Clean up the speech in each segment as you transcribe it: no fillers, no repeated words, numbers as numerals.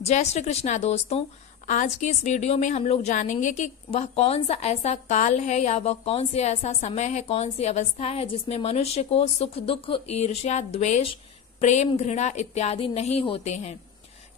जय श्री कृष्णा दोस्तों। आज की इस वीडियो में हम लोग जानेंगे कि वह कौन सा ऐसा काल है या वह कौन सी ऐसा समय है, कौन सी अवस्था है जिसमें मनुष्य को सुख दुख, ईर्ष्या, द्वेष, प्रेम, घृणा इत्यादि नहीं होते हैं।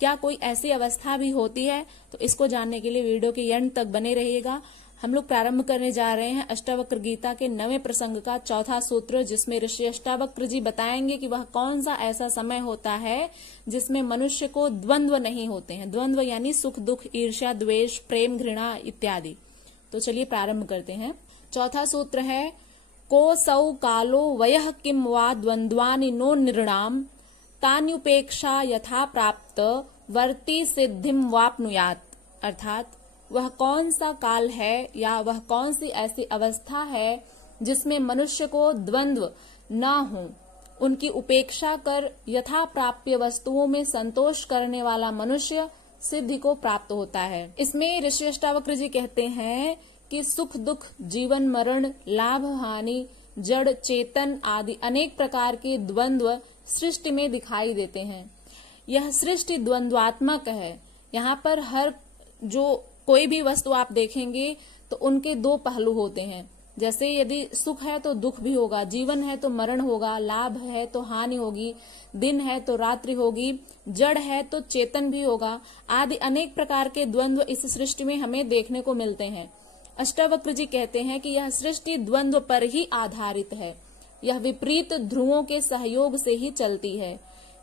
क्या कोई ऐसी अवस्था भी होती है? तो इसको जानने के लिए वीडियो के एंड तक बने रहिएगा। हम लोग प्रारंभ करने जा रहे हैं अष्टावक्र गीता के 9वें प्रसंग का चौथा सूत्र, जिसमें ऋषि अष्टावक्र जी बताएंगे कि वह कौन सा ऐसा समय होता है जिसमें मनुष्य को द्वंद्व नहीं होते हैं। द्वंद्व यानी सुख दुख, ईर्ष्या, द्वेष, प्रेम, घृणा इत्यादि। तो चलिए प्रारंभ करते हैं। चौथा सूत्र है कोसौ कालो वयः किम वा द्वंद्वानि नो निर्णाम तान्युपेक्षा यथा प्राप्त वर्ति सिद्धिम वाप्नुयात। अर्थात वह कौन सा काल है या वह कौन सी ऐसी अवस्था है जिसमें मनुष्य को द्वंद्व न हो, उनकी उपेक्षा कर यथा प्राप्य वस्तुओं में संतोष करने वाला मनुष्य सिद्धि को प्राप्त होता है। इसमें ऋषि अष्टावक्र जी कहते हैं कि सुख दुख, जीवन मरण, लाभ हानि, जड़ चेतन आदि अनेक प्रकार के द्वंद्व सृष्टि में दिखाई देते हैं। यह सृष्टि द्वंद्वात्मक है। यहाँ पर हर जो कोई भी वस्तु आप देखेंगे तो उनके दो पहलू होते हैं। जैसे यदि सुख है तो दुख भी होगा, जीवन है तो मरण होगा, लाभ है तो हानि होगी, दिन है तो रात्रि होगी, जड़ है तो चेतन भी होगा, आदि अनेक प्रकार के द्वंद्व इस सृष्टि में हमें देखने को मिलते हैं। अष्टावक्र जी कहते हैं कि यह सृष्टि द्वंद्व पर ही आधारित है। यह विपरीत ध्रुवों के सहयोग से ही चलती है।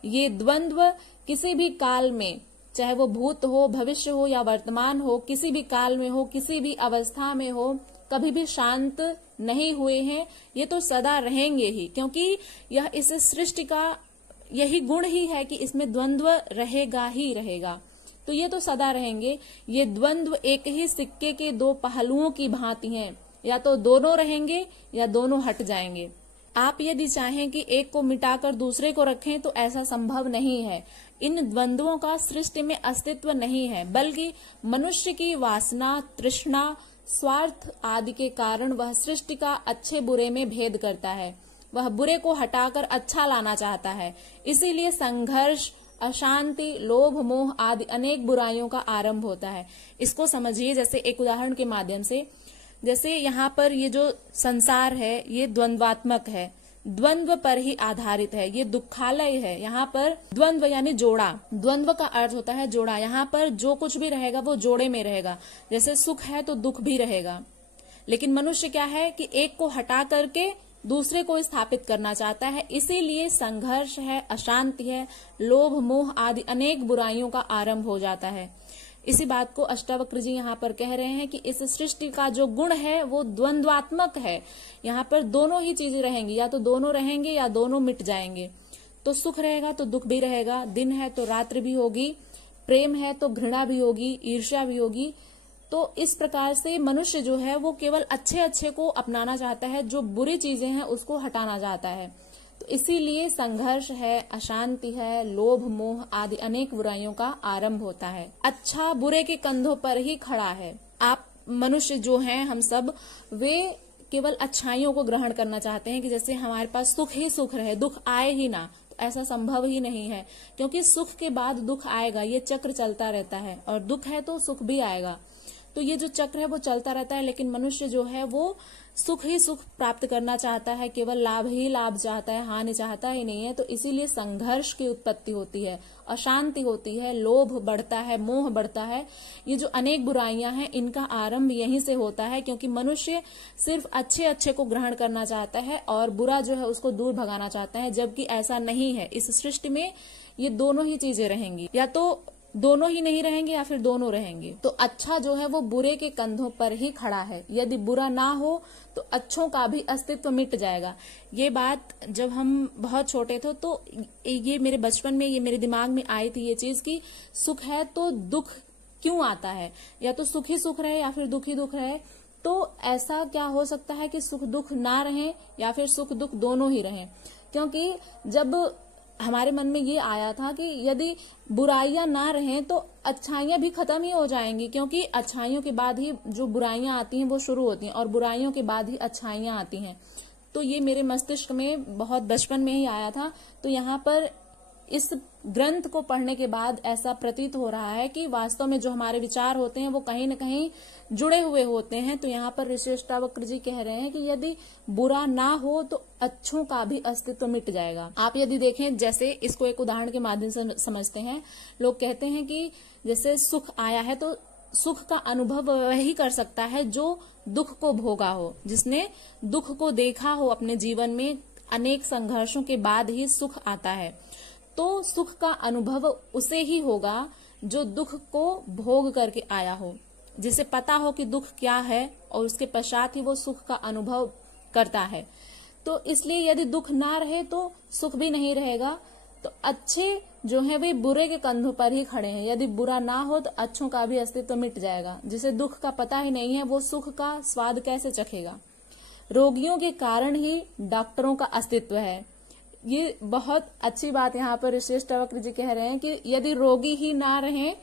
ये द्वंद्व किसी भी काल में, चाहे वो भूत हो, भविष्य हो या वर्तमान हो, किसी भी काल में हो, किसी भी अवस्था में हो, कभी भी शांत नहीं हुए हैं। ये तो सदा रहेंगे ही, क्योंकि यह इस सृष्टि का यही गुण ही है कि इसमें द्वंद्व रहेगा ही रहेगा। तो ये तो सदा रहेंगे। ये द्वंद्व एक ही सिक्के के दो पहलुओं की भांति हैं, या तो दोनों रहेंगे या दोनों हट जाएंगे। आप यदि चाहें कि एक को मिटाकर दूसरे को रखें तो ऐसा संभव नहीं है। इन द्वंद्वों का सृष्टि में अस्तित्व नहीं है, बल्कि मनुष्य की वासना, तृष्णा, स्वार्थ आदि के कारण वह सृष्टि का अच्छे बुरे में भेद करता है। वह बुरे को हटाकर अच्छा लाना चाहता है। इसीलिए संघर्ष, अशांति, लोभ, मोह आदि अनेक बुराइयों का आरंभ होता है। इसको समझिए जैसे एक उदाहरण के माध्यम से। जैसे यहाँ पर ये जो संसार है ये द्वंद्वात्मक है, द्वंद्व पर ही आधारित है। ये दुखालय है। यहाँ पर द्वंद्व यानी जोड़ा, द्वंद्व का अर्थ होता है जोड़ा। यहाँ पर जो कुछ भी रहेगा वो जोड़े में रहेगा। जैसे सुख है तो दुख भी रहेगा। लेकिन मनुष्य क्या है कि एक को हटा करके दूसरे को स्थापित करना चाहता है। इसीलिए संघर्ष है, अशांति है, लोभ, मोह आदि अनेक बुराइयों का आरंभ हो जाता है। इसी बात को अष्टावक्र जी यहाँ पर कह रहे हैं कि इस सृष्टि का जो गुण है वो द्वंद्वात्मक है। यहाँ पर दोनों ही चीजें रहेंगी, या तो दोनों रहेंगे या दोनों मिट जाएंगे। तो सुख रहेगा तो दुख भी रहेगा, दिन है तो रात्रि भी होगी, प्रेम है तो घृणा भी होगी, ईर्ष्या भी होगी। तो इस प्रकार से मनुष्य जो है वो केवल अच्छे अच्छे को अपनाना चाहता है, जो बुरी चीजें हैं उसको हटाना चाहता है। तो इसीलिए संघर्ष है, अशांति है, लोभ, मोह आदि अनेक बुराइयों का आरंभ होता है। अच्छा बुरे के कंधों पर ही खड़ा है। आप मनुष्य जो हैं, हम सब, वे केवल अच्छाइयों को ग्रहण करना चाहते हैं कि जैसे हमारे पास सुख ही सुख रहे, दुख आए ही ना। तो ऐसा संभव ही नहीं है, क्योंकि सुख के बाद दुख आएगा। ये चक्र चलता रहता है, और दुख है तो सुख भी आएगा। तो ये जो चक्र है वो चलता रहता है। लेकिन मनुष्य जो है वो सुख ही सुख प्राप्त करना चाहता है, केवल लाभ ही लाभ चाहता है, हानि चाहता ही नहीं है। तो इसीलिए संघर्ष की उत्पत्ति होती है, अशांति होती है, लोभ बढ़ता है, मोह बढ़ता है। ये जो अनेक बुराइयां हैं इनका आरंभ यहीं से होता है, क्योंकि मनुष्य सिर्फ अच्छे अच्छे को ग्रहण करना चाहता है और बुरा जो है उसको दूर भगाना चाहता है। जबकि ऐसा नहीं है। इस सृष्टि में ये दोनों ही चीजें रहेंगी, या तो दोनों ही नहीं रहेंगे या फिर दोनों रहेंगे। तो अच्छा जो है वो बुरे के कंधों पर ही खड़ा है। यदि बुरा ना हो तो अच्छों का भी अस्तित्व मिट जाएगा। ये बात जब हम बहुत छोटे थे तो ये मेरे बचपन में, ये मेरे दिमाग में आई थी ये चीज कि सुख है तो दुख क्यों आता है, या तो सुख ही सुख रहे या फिर दुख ही दुख रहे। तो ऐसा क्या हो सकता है कि सुख दुख ना रहे या फिर सुख दुख दोनों ही रहें। क्योंकि जब हमारे मन में ये आया था कि यदि बुराइयां ना रहें तो अच्छाइयां भी खत्म ही हो जाएंगी, क्योंकि अच्छाइयों के बाद ही जो बुराइयां आती हैं वो शुरू होती हैं, और बुराइयों के बाद ही अच्छाइयां आती हैं। तो ये मेरे मस्तिष्क में बहुत बचपन में ही आया था। तो यहाँ पर इस ग्रंथ को पढ़ने के बाद ऐसा प्रतीत हो रहा है कि वास्तव में जो हमारे विचार होते हैं वो कहीं न कहीं जुड़े हुए होते हैं। तो यहाँ पर ऋषि अष्टावक्र जी कह रहे हैं कि यदि बुरा ना हो तो अच्छों का भी अस्तित्व मिट जाएगा। आप यदि देखें, जैसे इसको एक उदाहरण के माध्यम से समझते हैं, लोग कहते हैं कि जैसे सुख आया है तो सुख का अनुभव वही कर सकता है जो दुख को भोगा हो, जिसने दुख को देखा हो अपने जीवन में। अनेक संघर्षों के बाद ही सुख आता है, तो सुख का अनुभव उसे ही होगा जो दुख को भोग करके आया हो, जिसे पता हो कि दुख क्या है और उसके पश्चात ही वो सुख का अनुभव करता है। तो इसलिए यदि दुख ना रहे तो सुख भी नहीं रहेगा। तो अच्छे जो है वे बुरे के कंधों पर ही खड़े हैं। यदि बुरा ना हो तो अच्छों का भी अस्तित्व मिट जाएगा। जिसे दुख का पता ही नहीं है वो सुख का स्वाद कैसे चखेगा। रोगियों के कारण ही डॉक्टरों का अस्तित्व है। ये बहुत अच्छी बात यहाँ पर ऋषि अष्टावक्र जी कह रहे हैं कि यदि रोगी ही ना रहे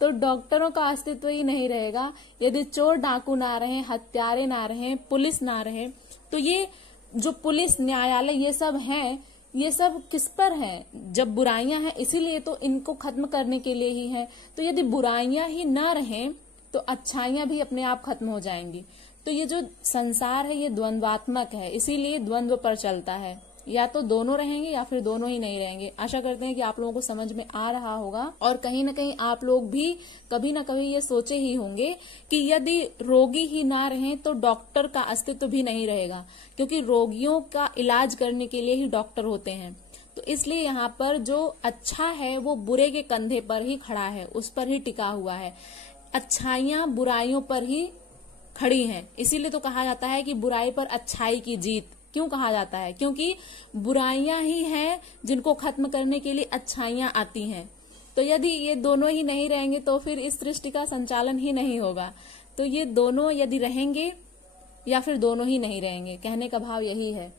तो डॉक्टरों का अस्तित्व ही नहीं रहेगा। यदि चोर डाकू ना रहे, हत्यारे ना रहे, पुलिस ना रहे, तो ये जो पुलिस, न्यायालय, ये सब हैं, ये सब किस पर हैं? जब बुराइयां हैं इसीलिए तो इनको खत्म करने के लिए ही है। तो यदि बुराइयां ही ना रहें तो अच्छाइयां भी अपने आप खत्म हो जाएंगी। तो ये जो संसार है ये द्वंद्वात्मक है, इसीलिए द्वंद्व पर चलता है। या तो दोनों रहेंगे या फिर दोनों ही नहीं रहेंगे। आशा करते हैं कि आप लोगों को समझ में आ रहा होगा और कहीं न कहीं आप लोग भी कभी न कभी ये सोचे ही होंगे कि यदि रोगी ही ना रहें तो डॉक्टर का अस्तित्व भी नहीं रहेगा, क्योंकि रोगियों का इलाज करने के लिए ही डॉक्टर होते हैं। तो इसलिए यहाँ पर जो अच्छा है वो बुरे के कंधे पर ही खड़ा है, उस पर ही टिका हुआ है। अच्छाइयां बुराइयों पर ही खड़ी हैं। इसीलिए तो कहा जाता है कि बुराई पर अच्छाई की जीत। क्यों कहा जाता है? क्योंकि बुराइयां ही हैं जिनको खत्म करने के लिए अच्छाइयां आती हैं। तो यदि ये दोनों ही नहीं रहेंगे तो फिर इस सृष्टि का संचालन ही नहीं होगा। तो ये दोनों यदि रहेंगे या फिर दोनों ही नहीं रहेंगे, कहने का भाव यही है।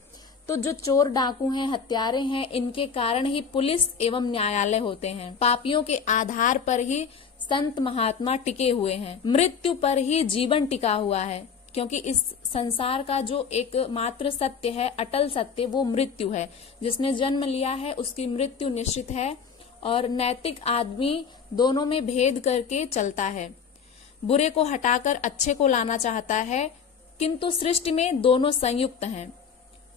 तो जो चोर डाकू हैं, हत्यारे हैं, इनके कारण ही पुलिस एवं न्यायालय होते हैं। पापियों के आधार पर ही संत महात्मा टिके हुए हैं। मृत्यु पर ही जीवन टिका हुआ है, क्योंकि इस संसार का जो एक मात्र सत्य है, अटल सत्य, वो मृत्यु है। जिसने जन्म लिया है उसकी मृत्यु निश्चित है। और नैतिक आदमी दोनों में भेद करके चलता है, बुरे को हटाकर अच्छे को लाना चाहता है, किंतु सृष्टि में दोनों संयुक्त हैं।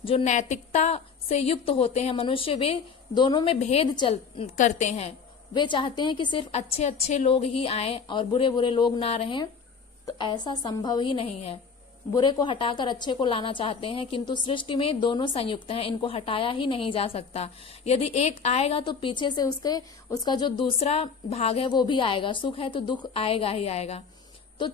जो नैतिकता से युक्त होते हैं मनुष्य, वे दोनों में भेद करते हैं। वे चाहते हैं कि सिर्फ अच्छे अच्छे लोग ही आएं और बुरे बुरे लोग ना रहें, तो ऐसा संभव ही नहीं है। बुरे को हटाकर अच्छे को लाना चाहते हैं, किंतु सृष्टि में दोनों संयुक्त हैं, इनको हटाया ही नहीं जा सकता। यदि एक आएगा तो पीछे से उसका जो दूसरा भाग है वो भी आएगा। सुख है तो दुख आएगा ही आएगा। तो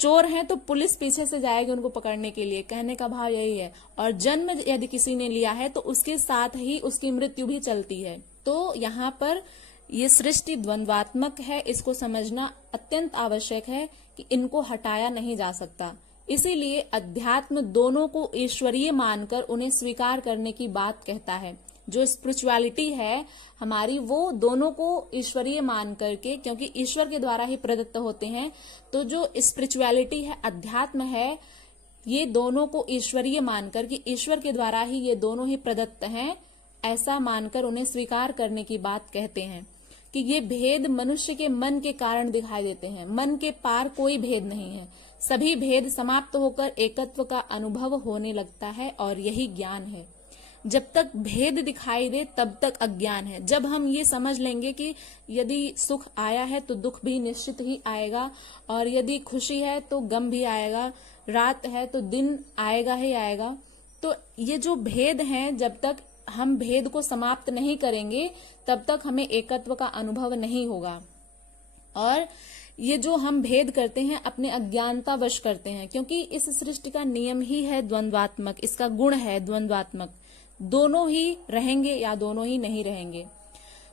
चोर हैं तो पुलिस पीछे से जाएगी उनको पकड़ने के लिए, कहने का भाव यही है। और जन्म यदि किसी ने लिया है तो उसके साथ ही उसकी मृत्यु भी चलती है। तो यहाँ पर ये सृष्टि द्वंद्वात्मक है, इसको समझना अत्यंत आवश्यक है कि इनको हटाया नहीं जा सकता। इसीलिए अध्यात्म दोनों को ईश्वरीय मानकर उन्हें स्वीकार करने की बात कहता है। जो स्पिरिचुअलिटी है हमारी, वो दोनों को ईश्वरीय मान करके, क्योंकि ईश्वर के द्वारा ही प्रदत्त होते हैं, तो जो स्पिरिचुअलिटी है, अध्यात्म है, ये दोनों को ईश्वरीय मानकर कि ईश्वर के द्वारा ही ये दोनों ही प्रदत्त हैं, ऐसा मानकर उन्हें स्वीकार करने की बात कहते हैं। कि ये भेद मनुष्य के मन के कारण दिखाई देते हैं। मन के पार कोई भेद नहीं है। सभी भेद समाप्त होकर एकत्व का अनुभव होने लगता है और यही ज्ञान है। जब तक भेद दिखाई दे तब तक अज्ञान है। जब हम ये समझ लेंगे कि यदि सुख आया है तो दुख भी निश्चित ही आएगा, और यदि खुशी है तो गम भी आएगा, रात है तो दिन आएगा ही आएगा, तो ये जो भेद हैं, जब तक हम भेद को समाप्त नहीं करेंगे तब तक हमें एकत्व का अनुभव नहीं होगा। और ये जो हम भेद करते हैं अपने अज्ञानतावश करते हैं, क्योंकि इस सृष्टि का नियम ही है द्वंद्वात्मक, इसका गुण है द्वंद्वात्मक। दोनों ही रहेंगे या दोनों ही नहीं रहेंगे।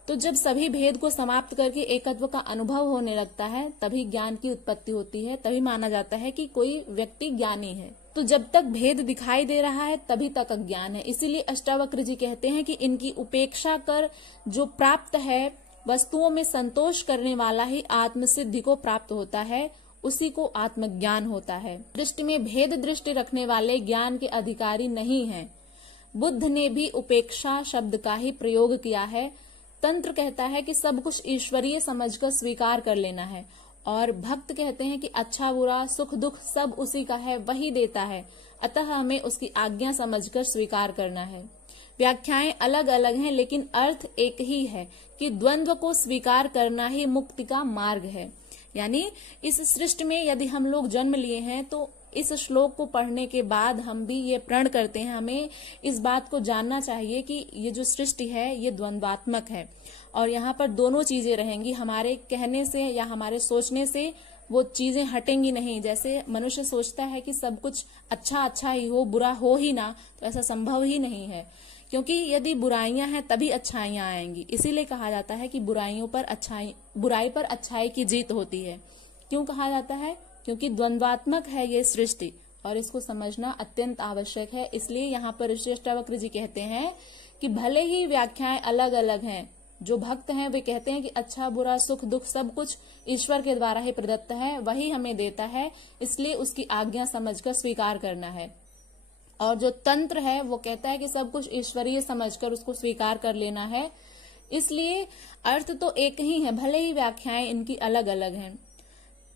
तो जब सभी भेद को समाप्त करके एकत्व का अनुभव होने लगता है तभी ज्ञान की उत्पत्ति होती है, तभी माना जाता है कि कोई व्यक्ति ज्ञानी है। तो जब तक भेद दिखाई दे रहा है तभी तक अज्ञान है। इसीलिए अष्टावक्र जी कहते हैं कि इनकी उपेक्षा कर जो प्राप्त है, वस्तुओं में संतोष करने वाला ही आत्मसिद्धि को प्राप्त होता है, उसी को आत्मज्ञान होता है। दृष्टि में भेद दृष्टि रखने वाले ज्ञान के अधिकारी नहीं हैं। बुद्ध ने भी उपेक्षा शब्द का ही प्रयोग किया है। तंत्र कहता है कि सब कुछ ईश्वरीय समझकर स्वीकार कर लेना है, और भक्त कहते हैं कि अच्छा बुरा सुख दुख सब उसी का है, वही देता है, अतः हमें उसकी आज्ञा समझकर स्वीकार करना है। व्याख्याएं अलग अलग हैं, लेकिन अर्थ एक ही है कि द्वंद्व को स्वीकार करना ही मुक्ति का मार्ग है। यानी इस सृष्टि में यदि हम लोग जन्म लिए हैं तो इस श्लोक को पढ़ने के बाद हम भी ये प्रण करते हैं, हमें इस बात को जानना चाहिए कि ये जो सृष्टि है ये द्वंद्वात्मक है, और यहाँ पर दोनों चीजें रहेंगी। हमारे कहने से या हमारे सोचने से वो चीजें हटेंगी नहीं। जैसे मनुष्य सोचता है कि सब कुछ अच्छा अच्छा ही हो, बुरा हो ही ना, तो ऐसा संभव ही नहीं है, क्योंकि यदि बुराइयां हैं तभी अच्छाइयां आएंगी। इसीलिए कहा जाता है कि बुराई पर अच्छाई की जीत होती है। क्यों कहा जाता है? क्योंकि द्वंद्वात्मक है ये सृष्टि, और इसको समझना अत्यंत आवश्यक है। इसलिए यहाँ पर ऋषिष्टावक्र जी कहते हैं कि भले ही व्याख्याएं अलग अलग हैं, जो भक्त हैं वे कहते हैं कि अच्छा बुरा सुख दुख सब कुछ ईश्वर के द्वारा ही प्रदत्त है, वही हमें देता है, इसलिए उसकी आज्ञा समझकर स्वीकार करना है। और जो तंत्र है वो कहता है कि सब कुछ ईश्वरीय समझकर उसको स्वीकार कर लेना है। इसलिए अर्थ तो एक ही है, भले ही व्याख्याएं इनकी अलग अलग हैं।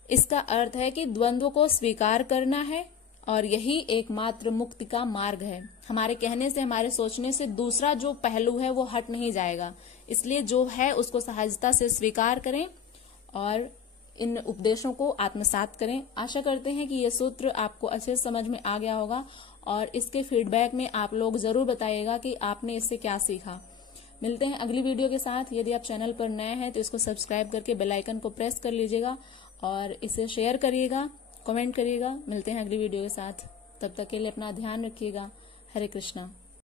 इसका अर्थ है कि द्वंद्व को स्वीकार करना है, और यही एकमात्र मुक्ति का मार्ग है। हमारे कहने से, हमारे सोचने से दूसरा जो पहलू है वो हट नहीं जाएगा। इसलिए जो है उसको सहजता से स्वीकार करें और इन उपदेशों को आत्मसात करें। आशा करते हैं कि ये सूत्र आपको अच्छे से समझ में आ गया होगा, और इसके फीडबैक में आप लोग जरूर बताइएगा कि आपने इससे क्या सीखा। मिलते हैं अगली वीडियो के साथ। यदि आप चैनल पर नए हैं तो इसको सब्सक्राइब करके बेल आइकन को प्रेस कर लीजिएगा, और इसे शेयर करिएगा, कमेंट करिएगा। मिलते हैं अगली वीडियो के साथ। तब तक के लिए अपना ध्यान रखिएगा। हरे कृष्णा।